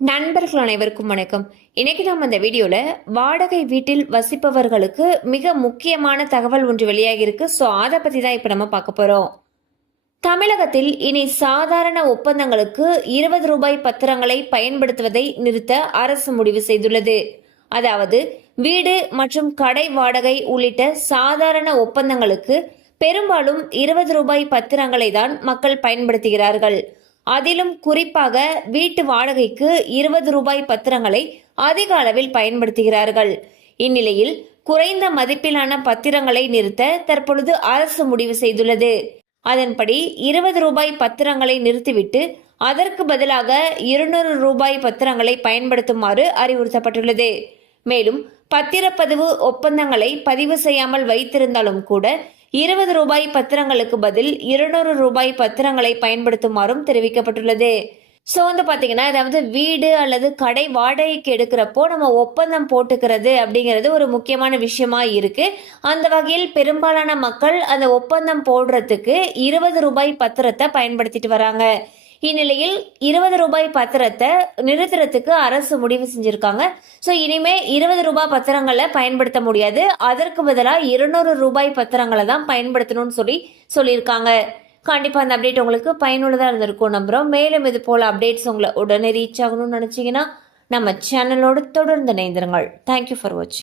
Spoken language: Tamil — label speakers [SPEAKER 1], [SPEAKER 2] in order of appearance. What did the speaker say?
[SPEAKER 1] நண்பர்கள் அனைவருக்கும் வணக்கம். இன்னைக்கு நம்ம அந்த வீடியோவில் வாடகை வீட்டில் வசிப்பவர்களுக்கு மிக முக்கியமான தகவல் ஒன்று வெளியாகியிருக்கு ஸோ அதை பற்றி தான் இப்போ நம்ம பார்க்க போகிறோம் தமிழகத்தில் இனி சாதாரண ஒப்பந்தங்களுக்கு இருபது ரூபாய் பத்திரங்களை பயன்படுத்துவதை நிறுத்த அரசு முடிவு செய்துள்ளது. அதாவது வீடு மற்றும் கடை வாடகை உள்ளிட்ட சாதாரண ஒப்பந்தங்களுக்கு பெரும்பாலும் இருபது ரூபாய் பத்திரங்களை தான் மக்கள் பயன்படுத்துகிறார்கள். அதிலும் குறிப்பாக வீட்டு வாடகைக்கு இருபது ரூபாய் பத்திரங்களை அதிக அளவில் பயன்படுத்துகிறார்கள். இந்நிலையில் குறைந்த மதிப்பிலான பத்திரங்களை நிறுத்த தற்பொழுது அரசு முடிவு செய்துள்ளது. அதன்படி இருபது ரூபாய் பத்திரங்களை நிறுத்திவிட்டு அதற்கு பதிலாக இருநூறு ரூபாய் பத்திரங்களை பயன்படுத்துமாறு அறிவுறுத்தப்பட்டுள்ளது. மேலும் பத்திரப்பதிவு ஒப்பந்தங்களை பதிவு செய்யாமல் வைத்திருந்தாலும் கூட இருபது ரூபாய் பத்திரங்களுக்கு பதில் இருநூறு ரூபாய் பத்திரங்களை பயன்படுத்துமாறும் தெரிவிக்கப்பட்டுள்ளது. ஸோ வந்து பார்த்தீங்கன்னா அதாவது வீடு அல்லது கடை வாடகைக்கு எடுக்கிறப்போ நம்ம ஒப்பந்தம் போட்டுக்கிறது அப்படிங்கிறது ஒரு முக்கியமான விஷயமா இருக்குது அந்த வகையில் பெரும்பாலான மக்கள் அந்த ஒப்பந்தம் போடுறதுக்கு இருபது ரூபாய் பத்திரத்தை பயன்படுத்திட்டு வராங்க. இந்நிலையில் இருபது ரூபாய் பத்திரத்தை நிறுத்துறதுக்கு அரசு முடிவு செஞ்சிருக்காங்க. ஸோ இனிமே இருபது ரூபாய் பத்திரங்களை பயன்படுத்த முடியாது. அதற்கு பதிலாக இருநூறு ரூபாய் பத்திரங்களை தான் பயன்படுத்தணும்னு சொல்லி சொல்லியிருக்காங்க. கண்டிப்பாக அந்த அப்டேட் உங்களுக்கு பயனுள்ளதாக இருந்திருக்கும் நம்புகிறோம் மேலும் இது போல் அப்டேட்ஸ் உங்களை உடனே ரீச் ஆகணும்னு நினச்சிங்கன்னா நம்ம சேனலோடு தொடர்ந்து இணைந்திருங்கள். தேங்க்யூ ஃபார் வாட்சிங்